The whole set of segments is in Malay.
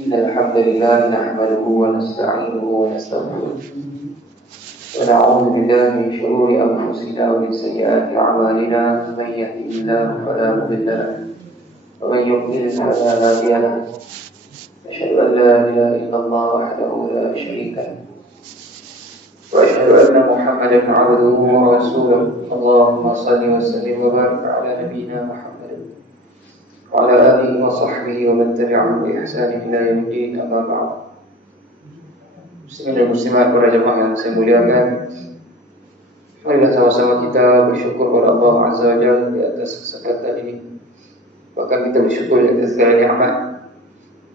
إن الحمد لله نحمده ونستعينه ونستغفره ونعوذ بالله من شرور أنفسنا ومن سيئات أعمالنا من يهده الله فلا مضل له ومن يضلل فلا هادي له أشهد أن لا إله إلا الله وحده لا شريك له وأشهد أن محمدا عبده ورسوله اللهم صل وسلم وبارك على نبينا محمد وعلى آله وصحبه ومن تبعهم بإحسان إلى يوم الدين أما بعد. Muslimin dan muslimat, para jemaah yang saya muliakan, marilah sama-sama kita bersyukur kepada Allah Azza wa Jalla di atas kesempatan ini. Bahkan kita bersyukur di atas segala nikmat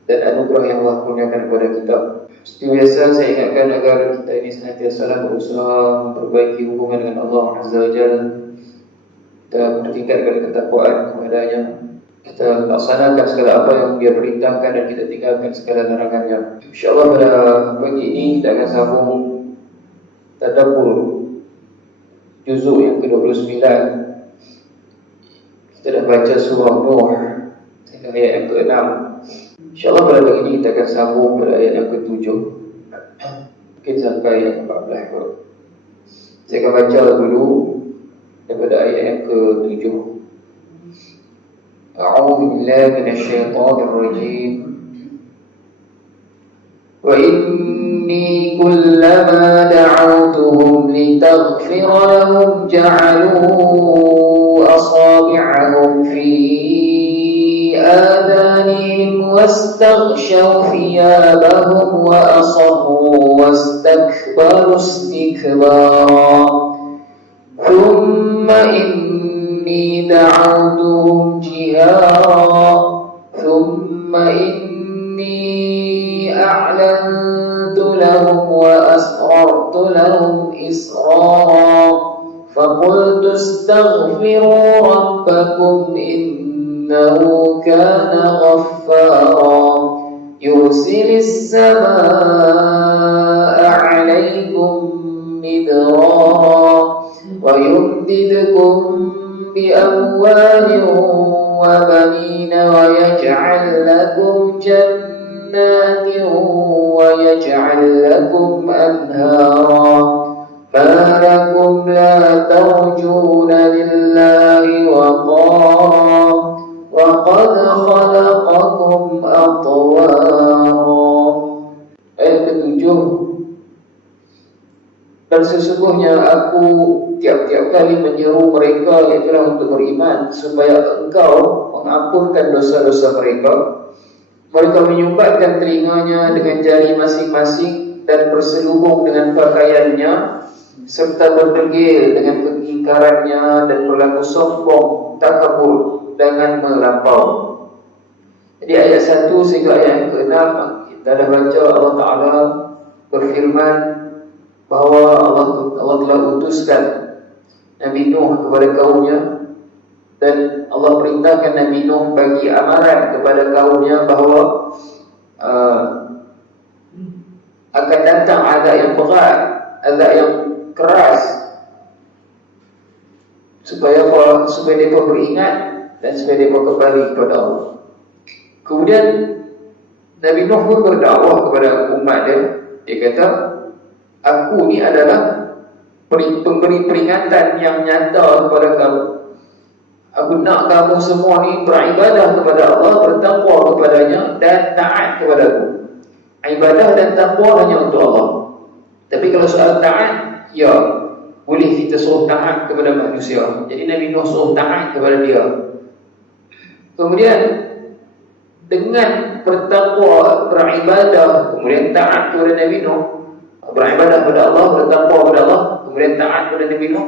dan anugerah yang Allah kurniakan kepada kita. Seperti biasa saya ingatkan agar kita ini senantiasa berusaha memperbaiki hubungan dengan Allah Azza wa Jalla. Kita bertingkatkan ketakwaan kepadanya. Kita laksanakan segala apa yang dia perintahkan dan kita tinggalkan segala larangannya. InsyaAllah pada pagi ini kita akan sambung tadabbur juzuk yang ke-29. Kita dah baca surah Nuh hingga ayat yang ke-6. InsyaAllah pada pagi ini kita akan sambung pada ayat yang ke-7 mungkin sampai ayat yang ke-14 kot. Saya akan baca dulu daripada ayat yang ke-7. أعوذ بالله من الشيطان الرجيم وإني كلما دعوتهم لتغفر لهم جعلوا أصابعهم في آذانهم واستغشوا ثيابهم وأصروا واستكبروا استكبارا ثم إني دعوتهم جهارا ثم إني أعلنت لهم وأسررت لهم إسرارا فقلت استغفروا ربكم إنه كان غفارا يرسل السماء عليكم مدرارا ويمددكم بأموال وبنين ويجعل لكم جنات ويجعل لكم أنهارا ما لكم لا ترجون لله وقارا وقد خلقكم أطوارا. Ayat ke-7. Dan sesungguhnya aku tiap-tiap kali menyeru mereka ialah untuk beriman supaya engkau mengampunkan dosa-dosa mereka. Mereka menyumbatkan telinganya dengan jari masing-masing dan berselubung dengan pakaiannya serta berdegil dengan kengingkarannya dan berlaku sombong takabur dengan melampau. Jadi ayat 1 sehingga ayat ke-6 kita dah baca Allah Ta'ala berfirman bahawa Allah telah utuskan Nabi Nuh kepada kaumnya dan Allah perintahkan Nabi Nuh bagi amaran kepada kaumnya bahawa akan datang azab yang berat, azab yang keras supaya mereka beringat dan supaya mereka kembali kepada Allah. Kemudian Nabi Nuh pun berdakwah kepada umat dia. Dia kata, aku ni adalah pemberi peringatan yang nyata kepada kamu. Aku nak kamu semua ni beribadah kepada Allah, bertakwa kepadanya dan taat kepada aku. Ibadah dan takwa hanya untuk Allah. Tapi kalau soal taat, ya, boleh kita suruh taat kepada manusia. Jadi Nabi Nuh suruh taat kepada dia. Kemudian dengan bertakwa, beribadah, kemudian taat kepada Nabi Nuh, beribadah kepada Allah, bertakwa kepada Allah, kemudian taat kepada Nabi Nuh,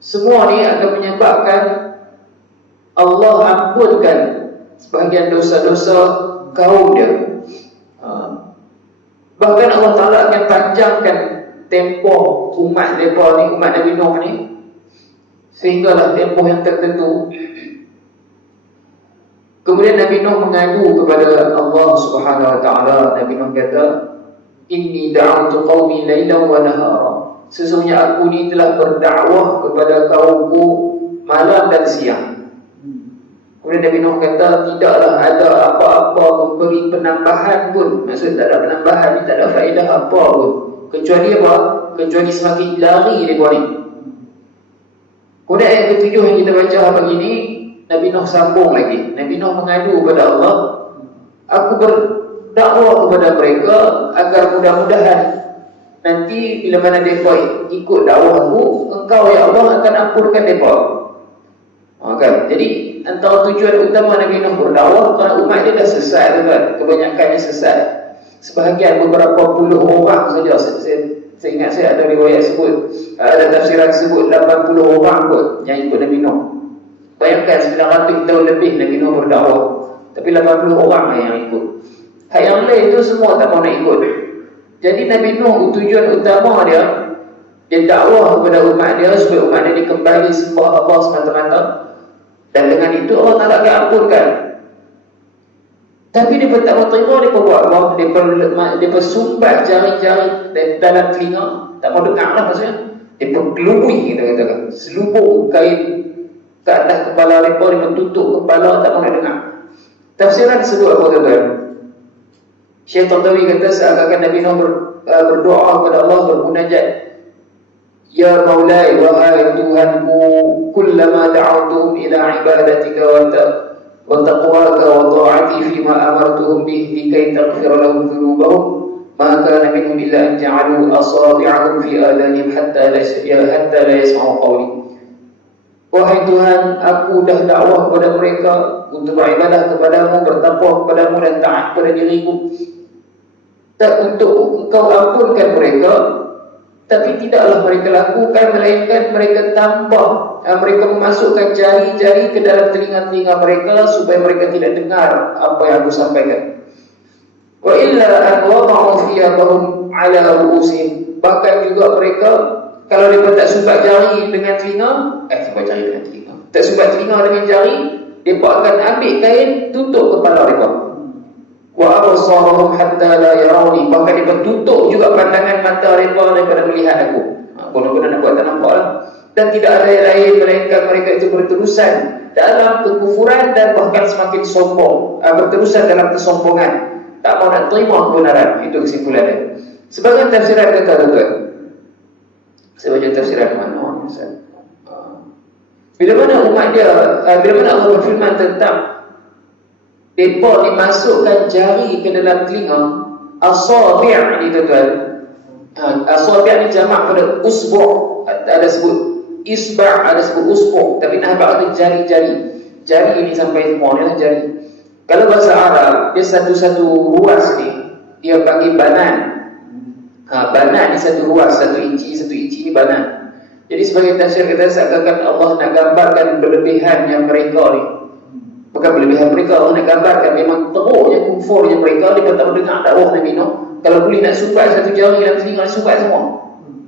semua ni akan menyebabkan Allah ampunkan sebahagian dosa-dosa kaum dia. Bahkan Allah Ta'ala akan panjangkan tempoh umat mereka ni, umat Nabi Nuh ni, sehinggalah tempoh yang tertentu. Kemudian Nabi Nuh mengadu kepada Allah Subhanahu Wa Ta'ala. Nabi Nuh kata, Inni da'autu qawmi laylan wa nahara. Sesungguhnya aku ni telah berdakwah kepada kaumku malam dan siang. Kemudian Nabi Nuh kata, tidaklah ada apa-apa memberi penambahan pun. Maksud tak ada penambahan ni, tak ada faedah apa pun. Kecuali apa? Kecuali semakin lari mereka ni. Kemudian ayat ketujuh yang kita baca pagi ni, Nabi Nuh sambung lagi. Nabi Nuh mengadu kepada Allah, aku berdakwah kepada mereka agar mudah-mudahan nanti bila mana mereka ikut dakwahku, engkau ya Allah akan ampunkan mereka. Okay. Jadi antara tujuan utama Nabi Nuh berdakwah, kerana umat dia dah sesat, kan? Kebanyakannya sesat. Sebahagian beberapa puluh orang saja. Saya ingat saya ada riwayat sebut, ada tafsiran sebut 80 orang kot yang ikut Nabi Nuh. Bayangkan 900 tahun lebih Nabi Nuh berdakwah, tapi 80 orang yang ikut. Hak yang lain tu semua tak mau nak ikut. Jadi Nabi Nuh tujuan utama dia dakwah kepada umat dia supaya umat dia dikembali sembah Allah semata-mata. Dan dengan itu Allah Ta'ala akan ampunkan. Tapi dia tak mau terima, dia buat apa? Dia sumbat jari-jari dalam telinga. Tak mau dengar lah maksudnya. Dia gelubui, kita katakan. Selubung kain ke atas kepala mereka, dia tutup kepala, tak mau nak dengar. Tafsiran sebut apa tuan-tuan? Syekh Tantawi kata seakan-akan Nabi Nuh berdoa kepada Allah, bermunajat, ya Maulai, wahai Tuhanku, kullama da'autuhum ila ibadatika wa taqwaka wa ta'ati fima amartuhum bih likai taghfir lahum dhunubahum ma kana minhum illa an ja'alu asabi'ahum fi adanihim hatta la yasma'u qawli. Wahai Tuhan, aku dah dakwah kepada mereka untuk beribadah kepadamu, bertakwa kepadamu dan taat pada diriku, tak untuk engkau ampunkan mereka. Tapi tidaklah mereka lakukan, melainkan mereka tambah, mereka memasukkan jari-jari ke dalam telinga-telinga mereka supaya mereka tidak dengar apa yang aku sampaikan. Wa illa an wada'u thiyabahum ala ru'usihim. Bahkan juga mereka, kalau mereka tak sumbat jari dengan telinga, tak sumbat telinga dengan jari, mereka akan ambil kain tutup kepala mereka. Wa absarahum hatta la yarawni. Bahkan dia tutup juga pandangan mata mereka daripada melihat aku. Benar-benar nak buat tak nampak lah. Dan tidak ada yang lain melainkan mereka itu berterusan dalam kekufuran dan bahkan semakin sombong, berterusan dalam kesombongan, tak mau nak terima kebenaran. Itu kesimpulannya. Sebagian tafsiran kata tuan, saya baca tafsiran mana bila mana umat dia, bila mana Allah berfirman tentang mereka dimasukkan jari ke dalam telinga, asabi' ni tuan-tuan. Asabi' ni jamak pada usbu'. Ada sebut isba', ada sebut usbu'. Tapi nak habaq tu jari-jari. Jari ini sampai semua ni lah jari. Kalau bahasa Arab, dia satu-satu ruas ni dia panggil banan. Banan ni satu ruas, satu inci ni banan. Jadi sebagai tafsir kita seakan-akan Allah nak gambarkan berlebihan yang mereka ni. Bukan berlebihan mereka, Allah nak gambarkan memang teruknya kufurnya mereka. Dia tak mendengar dakwah Nabi Nuh. Kalau boleh nak sumbat satu jari dalam telinga, nak sumbat semua.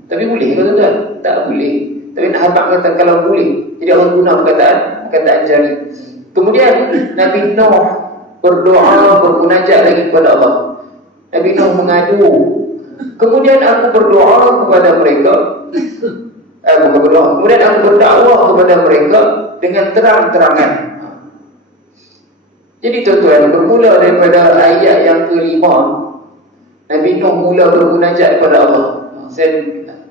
Tapi boleh ke tuan-tuan? Tak boleh. Tapi nak habaq kata kalau boleh. Jadi Allah guna perkataan jari. Kemudian Nabi Nuh berdoa, bermunajat lagi kepada Allah. Nabi Nuh mengadu. Kemudian aku berdoa kepada mereka. Bukan berdoa. Kemudian aku berdakwah kepada mereka dengan terang-terangan. Jadi tuan-tuan, bermula daripada ayat yang kelima, Nabi Nuh mula bermunajat kepada Allah.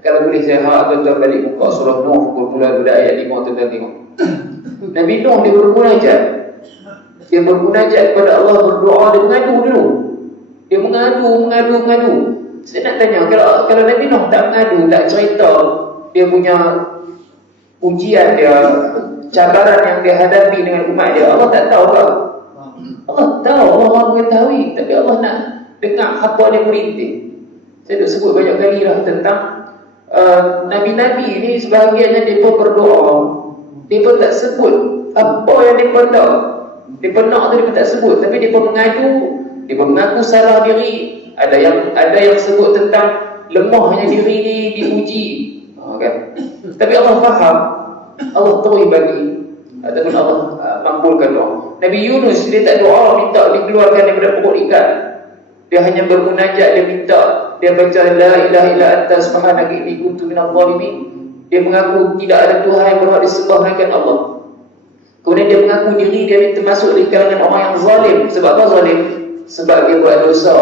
Kalau boleh saya harap tuan-tuan balik buka surah Nuh, bermula daripada ayat 5, tuan-tuan tengok. Nabi Nuh dia bermunajat. Dia bermunajat kepada Allah, berdoa, dia mengadu dulu. Dia mengadu. Saya nak tanya, kalau Nabi Nuh tak mengadu, tak cerita dia punya ujian dia, cabaran yang dia hadapi dengan umat dia, Allah tak tahu ke? Allah tahu, Allah mengetahui. Tapi Allah nak dengar apa dia perintah. Saya dah sebut banyak kali lah tentang Nabi-Nabi ni sebahagiannya mereka berdoa, mereka tak sebut apa yang mereka nak. Mereka nak tu mereka tak sebut, tapi mereka mengadu, mereka mengaku salah diri. Ada yang sebut tentang lemahnya diri ni diuji, kan? Tapi Allah faham, Allah tahu bagi, ataupun Allah makbulkan doa. Nabi Yunus dia tak doa minta dikeluarkan daripada perut ikan. Dia hanya bermunajat, dia minta, dia baca la ilaha illa anta subhanaka inni kuntu minadh dhalimin. Dia mengaku tidak ada Tuhan yang berhak disembah melainkan Allah. Kemudian dia mengaku diri dia termasuk di kalangan orang yang zalim. Sebab apa zalim? Sebab dia buat dosa.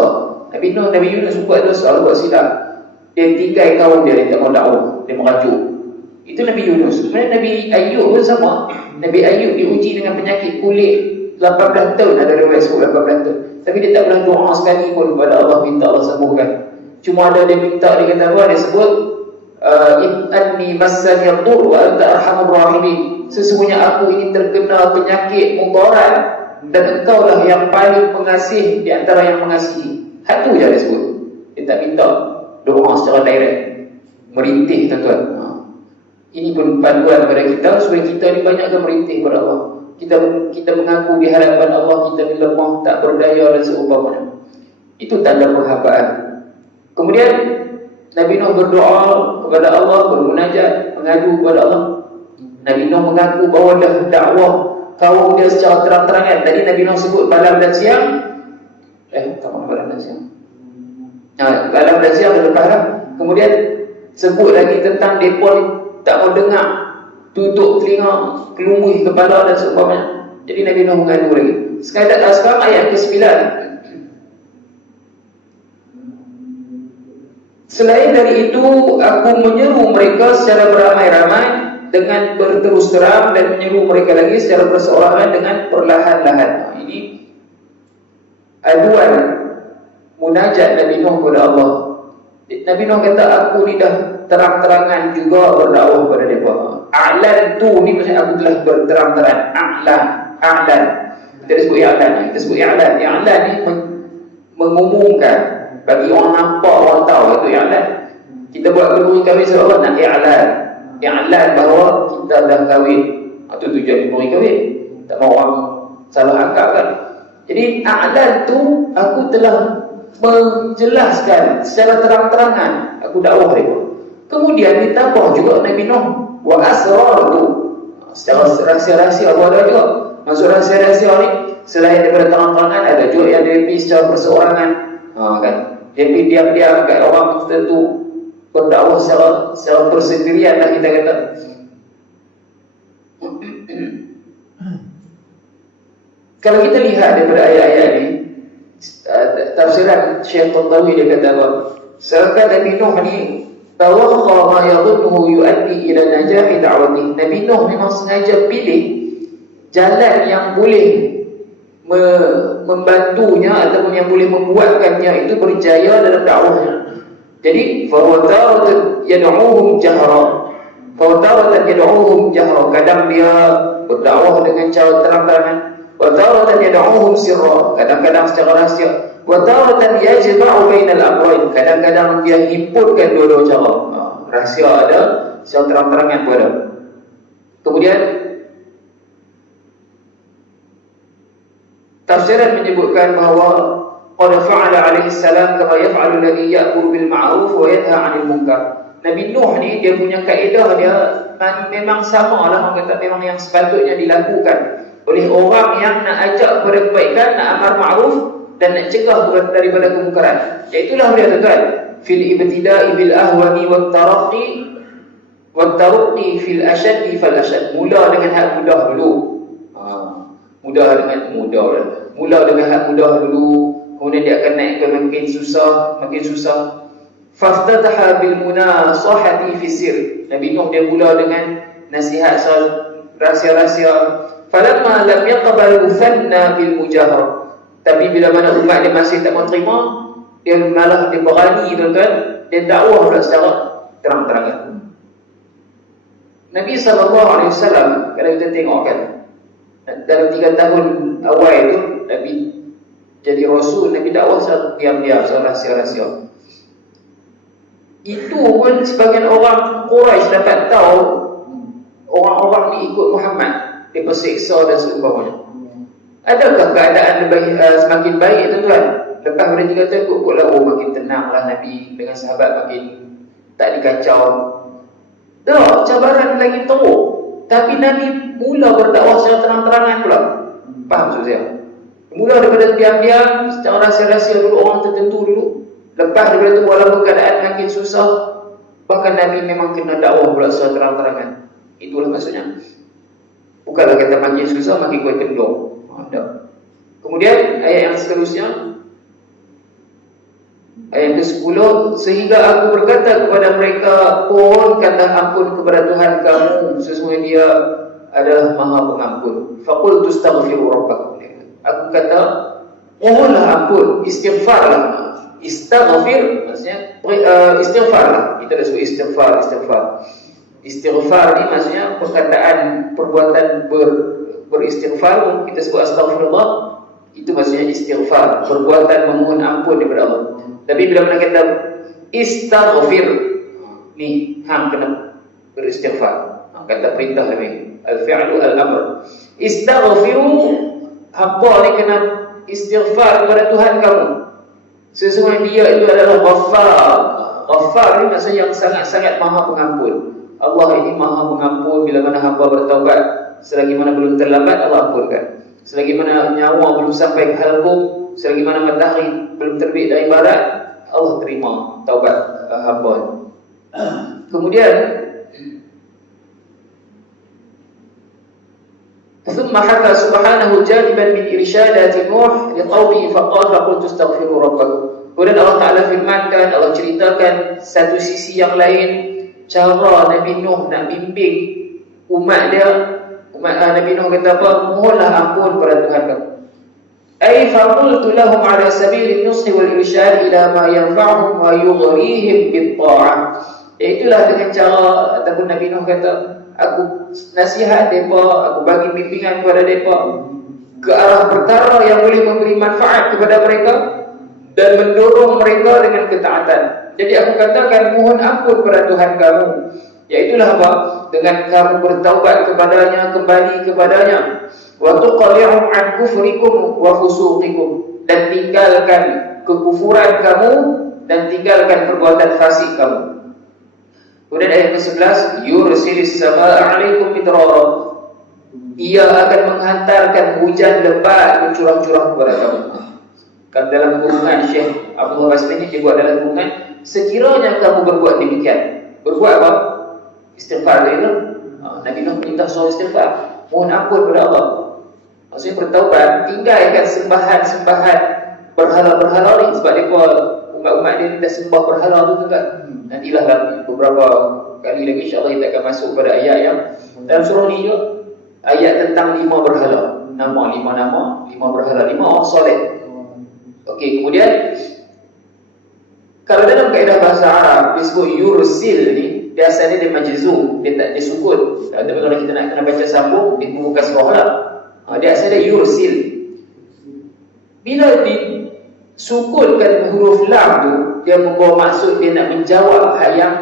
Nabi Yunus buat dosa, buat silap. Dia tinggal kaum dia tak mau dakwah, dia merajuk. Itu Nabi Yunus. Kemudian Nabi Ayub pun sama. Nabi Ayub diuji dengan penyakit kulit 18 tahun, ada riwayat sebut 18 tahun. Tapi dia tak pernah doa sekali pun kepada Allah minta Allah sembuhkan. Cuma ada dia minta, dia kata apa? Dia sebut anni massani ad-dur wa anta arhamur rahimin. Sesungguhnya aku ini terkena penyakit mudarat dan engkaulah yang paling pengasih di antara yang mengasihi. Satu je dia sebut. Dia tak minta doa secara direct, merintih, tuan-tuan. Ini pun panduan kepada kita supaya kita ni banyakkan merintih kepada Allah. Kita mengaku di hadapan Allah kita ni lemah, tak berdaya dan seumpamanya. Itu tanda perhabaan. Kemudian Nabi Nuh berdoa kepada Allah, bermunajat, mengadu kepada Allah. Nabi Nuh mengaku bahawa dah dakwah kaum dia secara terang-terangan. Tadi Nabi Nuh sebut malam dan siang. Tak mahu malam dan siang. Malam dan siang dah lepas lah. Kemudian sebut lagi tentang mereka tak mau dengar, tutup telinga, kelumui kepala dan seumpamanya. Jadi Nabi Nuh mengadu lagi. Sekarang ayat ke-9. Selain dari itu, aku menyeru mereka secara beramai-ramai dengan berterus terang dan menyeru mereka lagi secara perseorangan dengan perlahan-lahan. Ini aduan munajat Nabi Nuh kepada Allah. Nabi Nuh kata, aku ni dah terang-terangan juga berdakwah kepada mereka. A'lan tu ni maksudnya aku telah berterang-terang. A'lan. Kita sebut i'lan. I'lan ni mengumumkan. Bagi orang nampak, orang tahu itu i'lan. Kita buat kenduri kahwin sebab nak i'lan bahawa kita dah kahwin. Itu tujuan kenduri kahwin. Tak mahu orang salah anggap kan. Jadi i'lan tu aku telah menjelaskan secara terang-terangan aku dakwah mereka. Kemudian ditambah juga Nabi Nuh wa asrar tu secara rahsia-rahsia ada juga. Maksud rahsia-rahsia ni selain daripada terang-terangan ada juga yang dia pergi secara perseorangan. Kan? Dia pergi diam-diam kat orang tertentu berdakwah secara persendirian lah kita kata. Kalau kita lihat daripada ayat-ayat ni, tafsiran Syekh Tantawi dia kata apa? Serta Nabi Nuh ni tawakha ma yadhunnuhu yuaddi ila najahi da'wati. Nabi Nuh memang sengaja pilih jalan yang boleh membantunya ataupun yang boleh membuatkannya itu berjaya dalam dakwahnya. Jadi fawataratan yad'uhum jahra. Kadang dia berdakwah dengan cara terang-terangan. Wataratan yad'uhum sirra. Kadang-kadang secara rahsia. Wataratan yajma'u bainal amrayn. Kadang-kadang dia himpunkan dua-dua cara. Rahsia ada, secara terang-terangan pun ada. Kemudian tafsiran menyebutkan bahawa qad fa'ala alaihi salam kama yaf'alu alladhi ya'muru bil ma'ruf wa yanha 'anil munkar. Nabi Nuh ni dia punya kaedah dia memang sama lah, orang kata memang yang sepatutnya dilakukan oleh orang yang nak ajak kepada kebaikan, nak amar ma'ruf dan nak cegah daripada kemungkaran. Iaitulah dia tuan-tuan, fil ibtida'i bil ahwani wat taraqi fil ashaddi fal ashad. Mula dengan hak mudah dulu. Mula dengan hak mudah dulu, kemudian dia akan naik ke makin susah. Faftataha bil munasahati fi sir. Nabi Nuh dia mula dengan nasihat soal rahsia-rahsia. Falamma lam yaqbal thanna bil mujahara. Tapi bila mana umat dia masih tak mau terima, dia malah dia berani tuan-tuan, dia dakwah pula secara terang-terangan. Nabi SAW kalau kita tengok kan, dalam 3 tahun awal itu Nabi jadi Rasul, Nabi dakwah secara diam-diam, secara rahsia-rahsia. Itu pun sebagian orang Quraisy dapat tahu orang-orang ni ikut Muhammad, dia perseksa dan seumpamanya. Adakah keadaan lebih semakin baik tuan-tuan? Lepas mereka kata ikut-ikutlah, makin tenanglah Nabi dengan sahabat, makin tak dikacau. Tak, cabaran lagi teruk. Tapi Nabi mula berdakwah secara terang-terangan pula. Faham maksud saya? Mula daripada diam-diam, secara rahsia-rahsia dulu, orang tertentu dulu. Lepas daripada itu, walaupun keadaan makin susah, bahkan Nabi memang kena dakwah pula secara terang-terangan. Itulah maksudnya. Bukanlah kata makin susah makin kuat kendor. Kemudian ayat yang seterusnya, ayat ke-10, sehingga aku berkata kepada mereka, mohonkanlah ampun kepada Tuhan kamu, sesungguhnya Dia adalah Maha Pengampun. Faqultu astaghfiru rabbakum. Aku kata, mohonlah ampun, istighfarlah. Istaghfir maksudnya istighfarlah. Kita dah sebut istighfar. Istighfar ni maksudnya perkataan, perbuatan beristighfar. Kita sebut astaghfirullah, itu maksudnya istighfar, perbuatan memohon ampun daripada Allah. Tapi bila mana kata istaghfir, ni hang kena beristighfar. Kata perintah lagi, al-fi'lu al-amr. Istaghfiru, hamba ni kena istighfar kepada Tuhan kamu, sesungguhnya Dia itu adalah Ghaffar. Ghaffar ni maksudnya yang sangat-sangat Maha Pengampun. Allah ini Maha Pengampun. Bila mana hamba bertaubat, selagi mana belum terlambat, Allah ampunkan. Selagi mana nyawa belum sampai ke halqum, selagi mana matahari belum terbit dari barat, Allah terima taubat hamba. Kemudian ثم حكى سبحانه جانبا من إرشادات نوح لقومه فقال فقلت استغفروا ربكم. Kemudian Allah Ta'ala firmankan, Allah ceritakan satu sisi yang lain, cara Nabi Nuh nak bimbing umat dia. Umat Nabi Nuh kata apa? Mohonlah ampun pada Tuhan kamu. Ay faqultu lahum ala sabili an-nush wal irsyad ila ma yanfa'uhum wa yughrihim bit-ta'ah. Itulah dengan cara, ataupun Nabi Nuh kata, aku nasihat mereka, aku bagi bimbingan kepada mereka ke arah perkara yang boleh memberi manfaat kepada mereka dan mendorong mereka dengan ketaatan. Jadi aku katakan, mohon ampun kepada Tuhan kamu, iaitulah apa? Dengan kamu bertaubat kepadanya, kembali kepadanya. Wa tuqali'um an kufrikum wa fusuqikum, dan tinggalkan kekufuran kamu dan tinggalkan perbuatan fasik kamu. Kemudian ayat ke-11, yursilis samaa'a 'alaikum midrara. Ia akan menghantarkan hujan lebat bercurah-curah kepada kamu. Kan dalam hubungan Syekh Abdullah Basri ini dibuat dalam hubungan, sekiranya kamu berbuat demikian. Berbuat apa? Istighfar itu. Nabi Nuh minta soal istighfar, mohon ampun kepada Allah. Maksudnya bertaubat, tinggalkan sembahan-sembahan berhala-berhala ni. Sebab mereka, umat-umat dia dah sembah berhala tu kan. Nantilah beberapa kali lagi insya-Allah kita akan masuk pada ayat yang dalam surah ni juga, ayat tentang 5 berhala. Lima nama, 5 berhala, 5 orang soleh. Okey, kemudian kalau dalam kaedah bahasa Arab disebut yursil ni, dia asalnya dia majzum, dia tak dia sukun. Tapi kalau kita nak kena baca sambung, dia bukan surah. Dia asalnya yursil. Bila disukunkan huruf lam tu, dia membawa maksud dia nak menjawab hak yang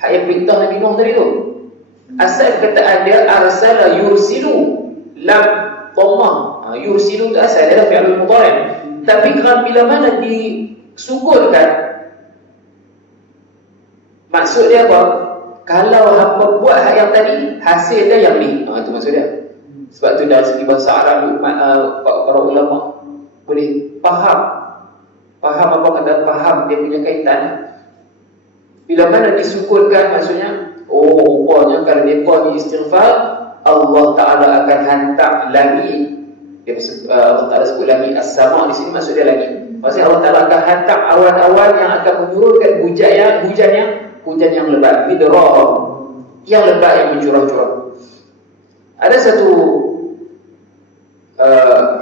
perintah Nabi Nuh tadi tu. Asal perkataan dia arsala yursilu, lam dhammah. Yursilu tu asal dia fi'il mudhari'. Tapi bila mana disukunkan, maksud dia apa? Kalau hamba buat hak yang tadi, hasil dia yang ni. Itu maksud dia. Sebab tu dari segi bahasa Arab, para ulama boleh faham apa kata faham dia punya kaitan. Bila mana disukunkan, maksudnya rupanya kalau mereka ni istighfar, Allah Ta'ala akan hantar lagi. Allah Ta'ala sebut lagi as-sama' di sini, maksud dia lagi. Maksudnya Allah Ta'ala akan hantar awan-awan yang akan menurunkan hujan yang lebat, midrar, yang lebat, yang mencurah-curah. Ada satu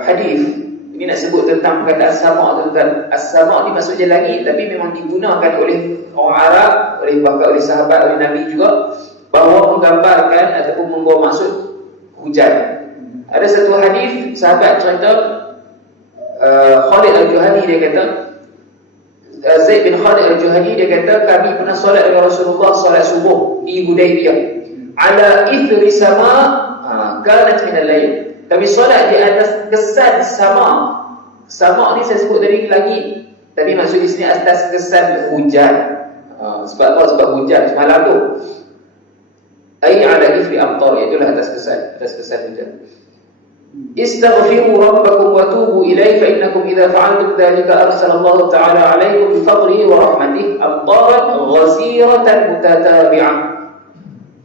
hadis ini nak sebut tentang perkataan as-sama'. Tentang as-sama' ni maksudnya langit, tapi memang digunakan oleh orang Arab, bahkan oleh sahabat, oleh Nabi juga, bahawa menggambarkan ataupun membawa maksud hujan. Ada satu hadis sahabat cerita, Khalid Al-Juhani dia kata, Zaid bin Khalid Al-Juhani dia kata, kami pernah solat dengan Rasulullah solat subuh di Hudaybiyah ala ithri sama' kanat min al-layl. Kami solat di atas kesan sama' ni saya sebut tadi langit, tapi maksud di sini atas kesan hujan. Sebab apa? Sebab hujan semalam tu. Ai ala ithri amtar, itulah atas kesan hujan. Istaghfiru rabbakum wa tubu ilaihi fa innakum idza fa'altum dhalika arsalallahu ta'ala 'alaikum bi fadlihi wa rahmatihi amtaran ghaziratan mutatabi'ah.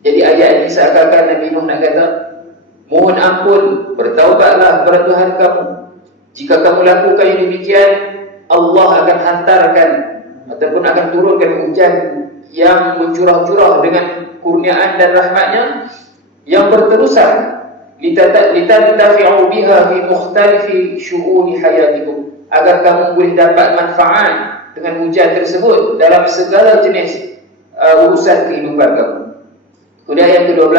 Jadi ayat ini seakan-akan Nabi Nuh nak kata, Mohon ampun, bertaubatlah kepada Tuhan kamu. Jika kamu lakukan yang demikian, Allah akan hantarkan ataupun akan turunkan hujan yang mencurah-curah dengan kurniaan dan rahmatnya yang berterusan litatafi'u biha fi mukhtalifi syu'uni hayatikum, agar kamu boleh dapat manfaat dengan hujan tersebut dalam segala jenis urusan kehidupan kamu. Kemudian ayat ke-12,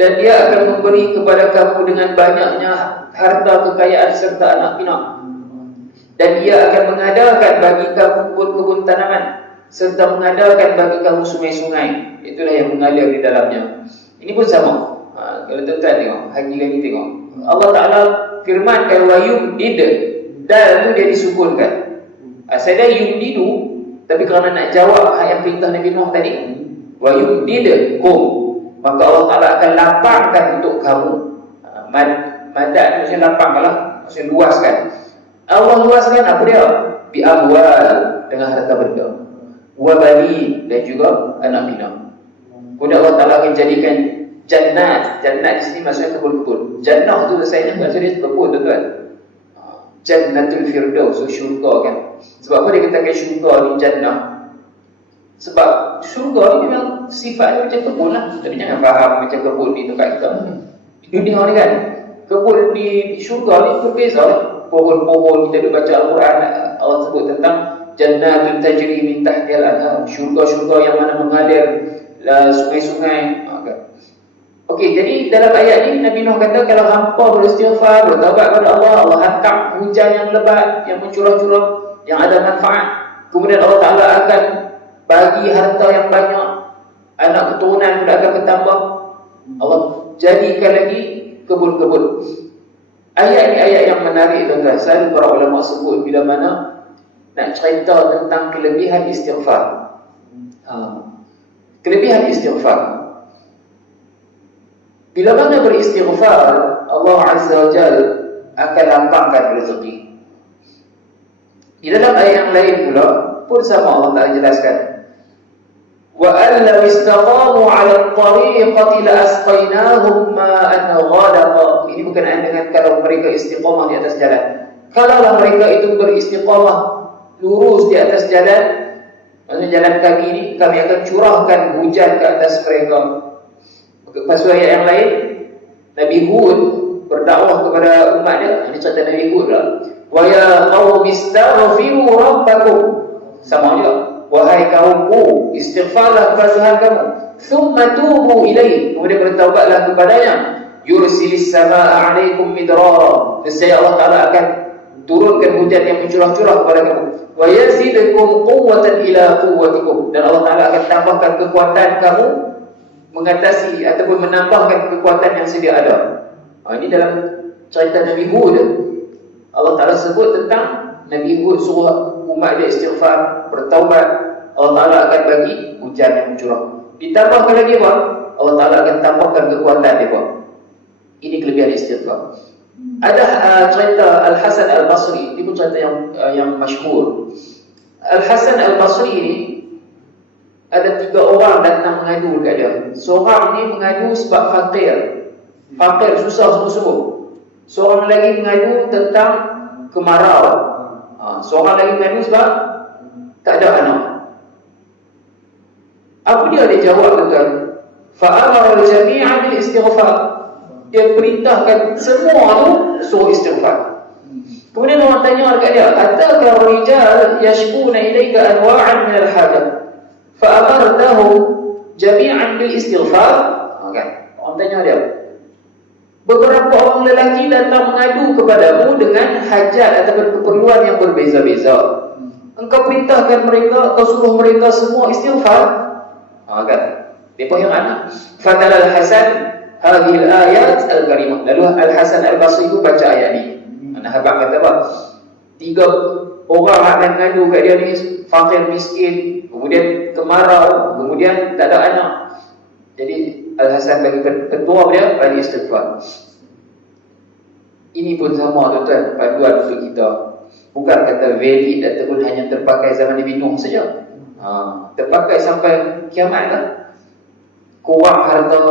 dan dia akan memberi kepada kamu dengan banyaknya harta kekayaan serta anak pinak, dan dia akan mengadakan bagi kamu kebun-kebun tanaman serta mengadakan bagi kamu sungai-sungai, itulah yang mengalir di dalamnya. Ini pun sama. Kalau tuan-tuan tengok, haji lagi tengok, Allah Ta'ala firmankan wa yumdid, dal tu dia disukunkan. Asalnya yumdidu, tapi kerana nak jawab yang perintah Nabi Nuh tadi, wa yumdid kum, maka Allah Ta'ala akan lapangkan untuk kamu. Madad maksudnya lapangkan lah, maksudnya luaskan. Allah luaskan apa dia? Bi amwal, dengan harta benda, wa bani, dan juga anak pinak. Kemudian Allah Ta'ala akan jadikan jannat. Jannat di sini maksudnya kebun-kebun. Jannah tu saya maksudnya kebun, tuan-tuan. Jannatul Firdaus, syurga kan. Sebab apa dia katakan syurga ni jannah? Sebab syurga ni memang sifatnya macam kebun lah. Tapi jangan faham macam kebun di tempat kita. Di dunia ni kan, kebun di syurga ni berbeza lah. Pohon-pohon, kita ada baca Al-Quran, Allah sebut tentang jannatul tajri min tahtil anhar, syurga-syurga yang mana mengalir sungai-sungai. Okey, jadi dalam ayat ini Nabi Nuh kata kalau hampa beristighfar, bertaubat kepada Allah, Allah hantar hujan yang lebat, yang mencurah-curah, yang ada manfaat. Kemudian Allah Ta'ala akan bagi harta yang banyak, anak keturunan pun akan bertambah. Allah jadikan lagi kebun-kebun. Ayat ini ayat yang menarik, tuan-tuan. Selalu para ulama sebut bila mana nak cerita tentang kelebihan istighfar. Kelebihan istighfar. Bila mana beristighfar, Allah Azza wa Jal akan lapangkan rezeki. Di dalam ayat yang lain pula pun sama, Allah Ta'ala jelaskan, wa an law istaqamu 'ala at-tariqati la asqaynahum ma'an ghadaqa. Ini berkenaan dengan kalau mereka istiqamah di atas jalan. Kalaulah mereka itu beristiqamah lurus di atas jalan, maksudnya jalan kami ini, kami akan curahkan hujan ke atas mereka. Pasal ayat yang lain, Nabi Hud berdakwah kepada umatnya. Ini cerita Nabi Hud lah. Wa ya qaumi istaghfiru rabbakum. Sama juga. Wahai kaumku, istighfarlah kepada Tuhan kamu. Thumma tubu ilaihi. Kemudian bertaubatlah kepadanya. Yursilis samaa 'alaikum midrara. Nescaya Allah Ta'ala akan turunkan hujan yang mencurah-curah kepada kamu. Wa yazidukum quwwatan ila quwwatikum. Dan Allah Ta'ala akan tambahkan kekuatan kamu mengatasi ataupun menambahkan kekuatan yang sedia ada. Ini dalam cerita Nabi Hud. Allah Ta'ala sebut tentang Nabi Hud suruh umat dia istighfar, bertaubat. Allah Ta'ala akan bagi hujan yang mencurah. Ditambahkan lagi apa? Allah Ta'ala akan tambahkan kekuatan dia. Ini kelebihan istighfar. Ada cerita Al-Hasan Al-Basri. Ini pun cerita yang masyhur. Al-Hasan Al-Basri ini ada 3 orang datang mengadu dekat dia. Seorang ni mengadu sebab fakir, susah sungguh-sungguh. Seorang lagi mengadu tentang kemarau. Seorang lagi mengadu sebab tak ada anak. Apa dia jawab, tuan-tuan? Fa'amara al-jami'a bil istighfar. Dia perintahkan semua tu suruh istighfar. Kemudian orang tanya dekat dia, ataka rijal yashkuna ilayka anwa'an min al-hajat fa'amartahum jami'an bil istighfar. Kan? Orang tanya dia, beberapa orang lelaki datang mengadu kepadamu dengan hajat ataupun keperluan yang berbeza-beza. Engkau perintahkan mereka, kau suruh mereka semua istighfar. Kan? Dia pun yang mana? Fatala al-Hasan hadhihi al-ayat al-karimah. Lalu Al-Hasan Al-Basri itu baca ayat ni. Anak habaq kata apa? 3 orang yang mengadu kat dia ni, fakir miskin, kemudian kemarau, kemudian tak ada anak. Jadi Al-Hasan bagi ketua dia bagi istighfar. Ini pun sama, tuan-tuan, panduan untuk kita. Bukan kata valid ataupun hanya terpakai zaman Nabi Nuh saja. Terpakai sampai kiamat lah. Kurang harta,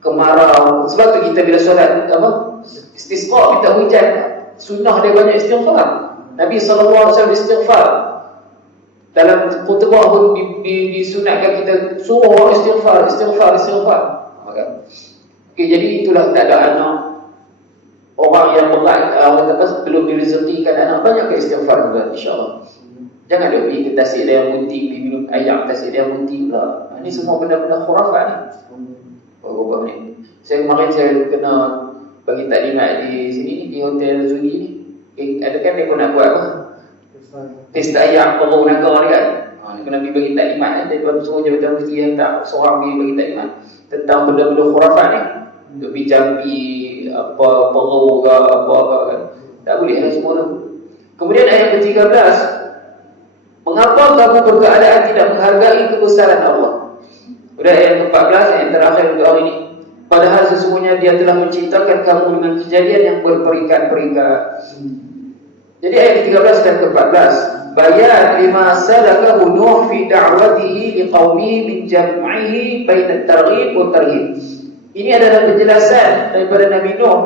kemarau. Sebab tu kita bila solat istisqa, minta hujan, sunnah dia banyak istighfar. Nabi SAW istighfar. Dalam khutbah pun disunatkan kita suruh orang istighfar. Okay, jadi itulah tak ada anak. Orang yang berat, orang kata belum direzekikan anak, banyak ke istighfar juga, insyaAllah. Jangan dia pergi ke tasik dia yang gunting, pergi minum ayam tasik dia yang gunting pula. Ini semua benda-benda khurafat ni. Berapa ni? Kemarin saya kena bagi taklimat di sini, di Hotel Zuni ni. Ada kan mereka nak buat apa? Pesta ayam, perlu naga ni kan. Kena pergi bagi taklimat ni. Daripada suruh jabatan mesti yang tak seorang pergi bagi taklimat tentang benda-benda khurafat ni. Untuk pergi jampi, apa, perlu ke, apa kan. Tak boleh lah semua tu. Kemudian ayat ke-13, mengapa kamu berkeadaan tidak menghargai kebesaran Allah? Kemudian ayat ke-14, ayat terakhir untuk hari ini. Padahal sesungguhnya dia telah menciptakan kamu dengan kejadian yang berperingkat-peringkat. Jadi ayat ke-13 dan ke-14, bayan lima salakahu Nuh fi da'watihi liqaumihi min jam'ihi baina at-targhib wa at-tarhib. Ini adalah penjelasan daripada Nabi Nuh,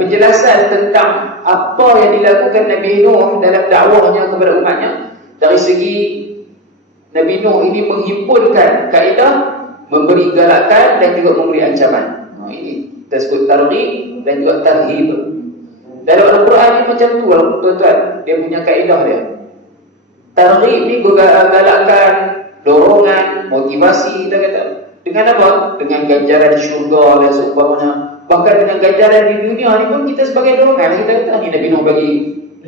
penjelasan tentang apa yang dilakukan Nabi Nuh dalam dakwahnya kepada umatnya. Dari segi Nabi Nuh ini menghimpunkan kaedah, memberi galakan dan juga memberi ancaman. Ini tersebut targhib dan juga tarhib. Dalam Al-Quran ni macam tu lah, tuan-tuan. Dia punya kaedah dia. Targhib ni galakan, dorongan, motivasi, kita kata. Dengan apa? Dengan ganjaran syurga dan seumpamanya. Bahkan dengan ganjaran di dunia ni pun kita sebagai dorongan. Kita kata ni Nabi Nuh bagi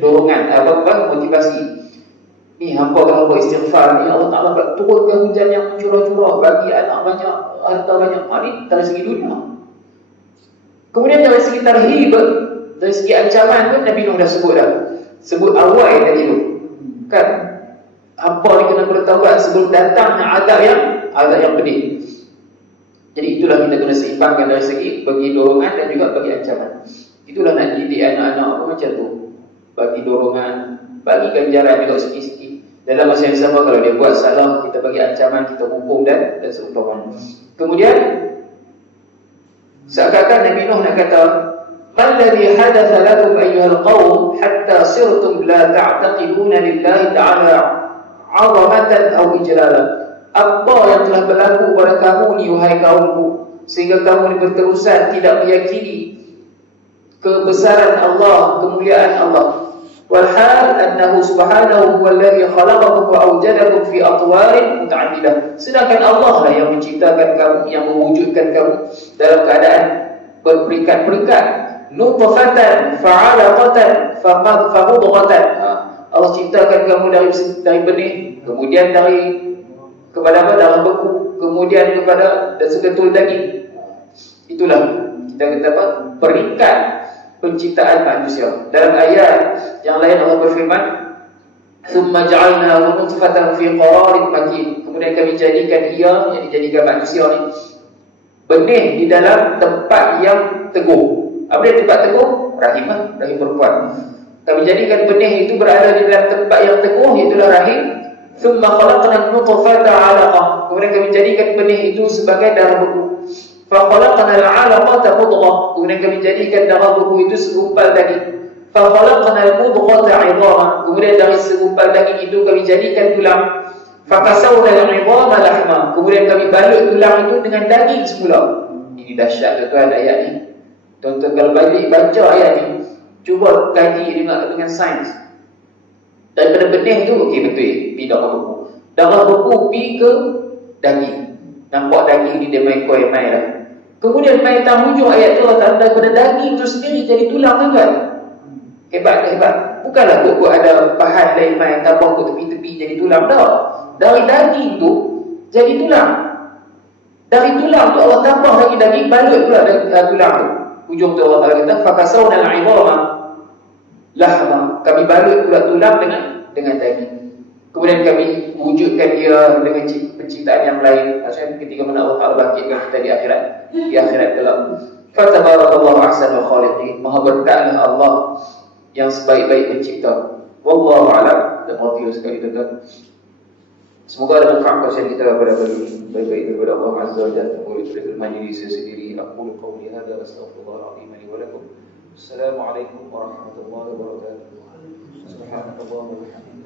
dorongan, apa motivasi. Ni hampa istighfar ni, Allah Ta'ala turunkan hujan yang mencurah-curah, bagi anak banyak, harta banyak. Ni dari segi dunia. Kemudian dari segi tarhib, dari segi ancaman pun Nabi Nuh dah sebut dah. Sebut awal tadi tu. Kan? Apa ni kena bertaubat sebelum datangnya azab yang pedih. Jadi itulah kita kena seimbangkan dari segi bagi dorongan dan juga bagi ancaman. Itulah nak didik anak-anak apa macam tu. Bagi dorongan, bagi ganjaran juga sikit-sikit. Dalam masa yang sama kalau dia buat salah, kita bagi ancaman, kita hukum dan seumpamanya. Kemudian seakan-akan Nabi Nuh nak kata, "Alladhi hadatha lakum ayyuhal qawm hatta sirtum la ta'taqiduna lillahi ta'ala 'azamatan aw ijlala." Apa yang telah berlaku pada kamu ni wahai kaumku, sehingga kamu ni berterusan tidak meyakini kebesaran Allah, kemuliaan Allah. Walhal annahu subhanahu huwallazi khalaqakum wa awjadakum fi atwarin muta'addidah. Sedangkan Allah lah yang menciptakan kamu, yang mewujudkan kamu dalam keadaan berperingkat-peringkat. Nutfatan fa'alaqatan famudghatan. Allah ciptakan kamu dari benih, kemudian kepada apa? Darah beku, kemudian kepada dan seketul daging. Itulah kita kata apa? Peringkat penciptaan manusia. Dalam ayat yang lain Allah berfirman, "Tsumma ja'alnahu nutfatan fi qararin makin." Kemudian kami jadikan ia, yang dijadikan manusia ni, benih di dalam tempat yang teguh. Apa dia tempat teguh? Rahim perempuan. Kami jadikan benih itu berada di dalam tempat yang teguh, itulah rahim. Thumma khalaqna an-nutfata 'alaqah. Kemudian kami jadikan benih itu sebagai darah beku. Fa khalaqna al-'alaqata mudghah. Kemudian kami jadikan darah beku itu segumpal daging. Fa khalaqna al-mudghata 'idhaman. Kemudian dari segumpal daging itu kami jadikan tulang. Fa kasawna al-'idhama lahma. Kemudian kami balut tulang itu dengan daging semula. Ini dahsyat tuan ayat ni. Tuan-tuan kalau balik baca ayat ni, cuba kaji dengan sains. Daripada benih tu, okey betul, pi darah beku. Darah beku pi ke daging. Nampak daging ni dia main koi main lah. Kemudian main hujung ayat tu Allah daripada daging tu sendiri jadi tulang kan? Hebat. Bukanlah buku ada bahan lain main tambah ke tepi-tepi jadi tulang dah. Dari daging tu jadi tulang. Dari tulang tu Allah tambah lagi daging, balut pula tulang tu. Hujung tu Allah kata fakasawna al-'idhama lahma. Kami balut pula tulang dengan daging. Kemudian kami wujudkan dia dengan penciptaan yang lain. Maksudnya ketika mana Allah Ta'ala bangkitkan kita di akhirat kelak. Fatabarakallahu ahsanul khaliqin. Maha berkatlah Allah yang sebaik-baik pencipta. Wallahu a'lam. Dan berhati sekali tuan-tuan. Semoga ada manfaat kepada kita pada hari ini. Baik-baik kepada Allah Azza wa Jalla. ويطرق المجلس سدري. أقول قولي هذا وأستغفر الله العظيم لي ولكم. السلام عليكم ورحمة الله وبركاته. سبحانك اللهم وبحمدك.